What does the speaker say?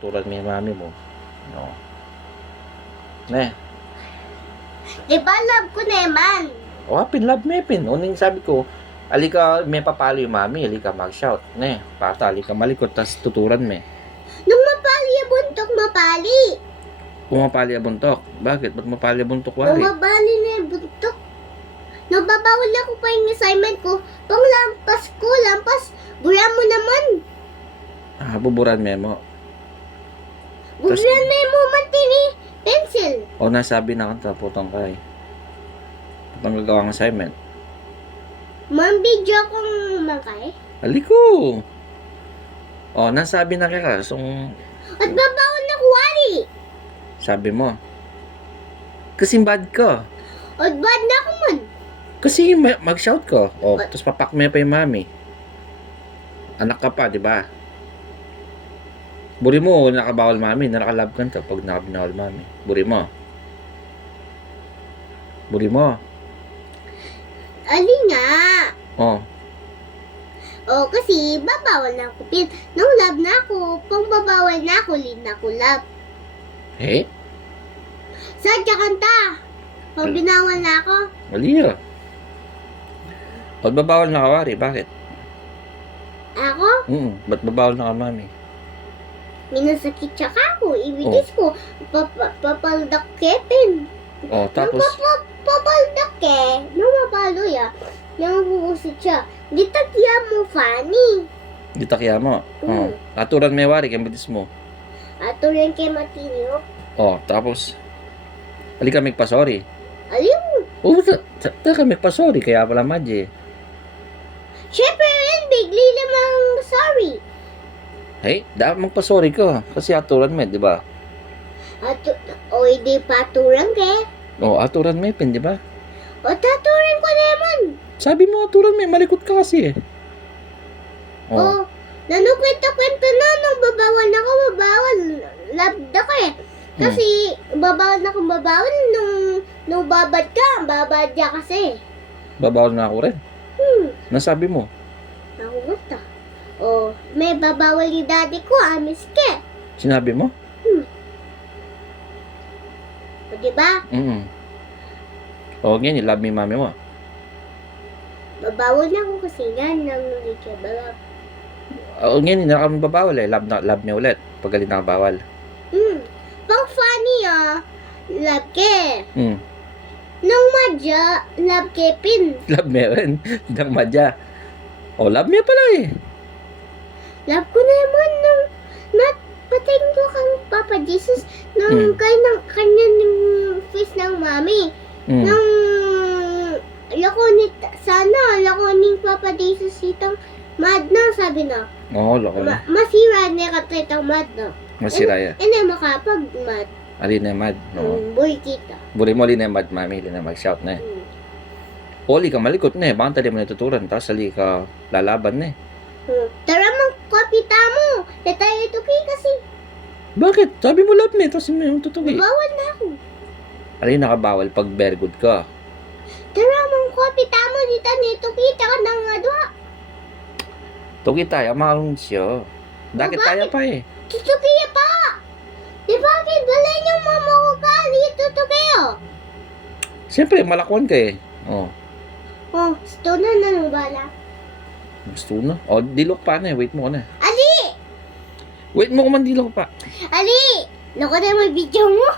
tuturuan mo yung mami mo. No. Ne. Diba love ko naman? O, pinlove mo pin. Uning sabi ko, alika, may papalo yung mami, alika mag-shout. Ne, pata, alika malikot, tas tuturan mo. Nung mapali yung buntok, mapali. Pumapali ang buntok. Bakit? Ba't mapali ang buntok, wari? Bumabali na yung buntok. Nababawal ako pa yung assignment ko. Panglampas ko, lampas. Bura mo naman. Buburan mo. Buran mo man tini. Pencil. O, nasabi na kanta, putang kay. Putang gagawang assignment. Video akong makay. Aliko! O, nasabi na kaya, At babawal na kuwari. sabi mo. Kasing bad ka. At bad na ako man. Kasi mag-shout ka. O, tapos papakme pa yung mami. Anak ka pa, di ba? Buri mo, nakabawal mami, nakakalabkan ka pag nakabinawal mami. Buri mo. Buri mo. Ali nga. O, Kasi babawal na ako. Nung love na ako, pang babawal na ako, lead na ako love. eh? Sadya kanta. Pag binawal na ako. Mali yun. Ba't babawal na kawari? Bakit? Ako, Ba't babawal na ka mami? minasakit siya ka ako. Ibigis ko. Papaldak kepin. O, tapos, Papaldak nung mapalo ya. Nung mabubusit siya. Di takya mo, Fanny. di takya mo. O, aturan may wari, kaya bilis mo. Ato rin kay Matinyo. O, tapos, halika magpa-sorry. Alim. O, taka magpa-sorry, kaya pala madye. Siyempre rin, bigli namang sorry. Hey, dapat magpa-sorry ka. Kasi aturan mo, di ba? Hindi paturang ke. O, aturan mo, pin, di ba? O taturin ko naman. Sabi mo, aturan mo, malikot ka kasi. O, Nanukwento-kwento na nung babawal na ako, babawal. Labda ko eh. Kasi babawal na ako, babawal nung babad ka, babad ka kasi. babawal na ako rin. Nasabi mo. Nakukuta. May babawal ni daddy ko, amis ke. Sinabi mo? O diba? O, ganyan, love me, mami mo. Babawal na ako kasi yan nang nagkibala. O, ganyan, hindi na kami babawal eh. Love me ulit. Pag galit na bawal. Pang funny love ke. Nung madya, love ke pin. Love me rin. Nang madya. O, love me pala eh. Love ko naman nung patayin ko kang Papa Jesus nung kanya ng face ng mami. Nung lakonin Papa Jesus itang mad na, sabi na. Oo, loko na. Masira niya katritang mad na. Masiraya. Hindi makapag mad. Alin na mad. Oo. Boy kita. Buri mo, alin na mad, mami. Alin na mag-shout na eh. Oli ka malikot na eh. Baka tali mo natuturan. Tapos ali ka lalaban na eh. Tara mang kapita mo. Tayo ito kasi. Bakit? Sabi mo love me. Tapos may tutugi. Bawal na ako. Alin nakabawal pag very good ka. Tara mang kapita mo. Dito nito kita ka ng adwa. Tugi tayo. Makalong siya. Dakit tayo pa eh. Tutukiya pa. Di bakit? Wala niyang mama ko ka. Dito tukiyo. Siyempre, malakwan ka eh. Gusto na nang bala. Gusto na. O, dilok pa na eh. Wait mo ka na. Ali! Wait mo ka man dilok pa. Ali! Loko na yung video mo.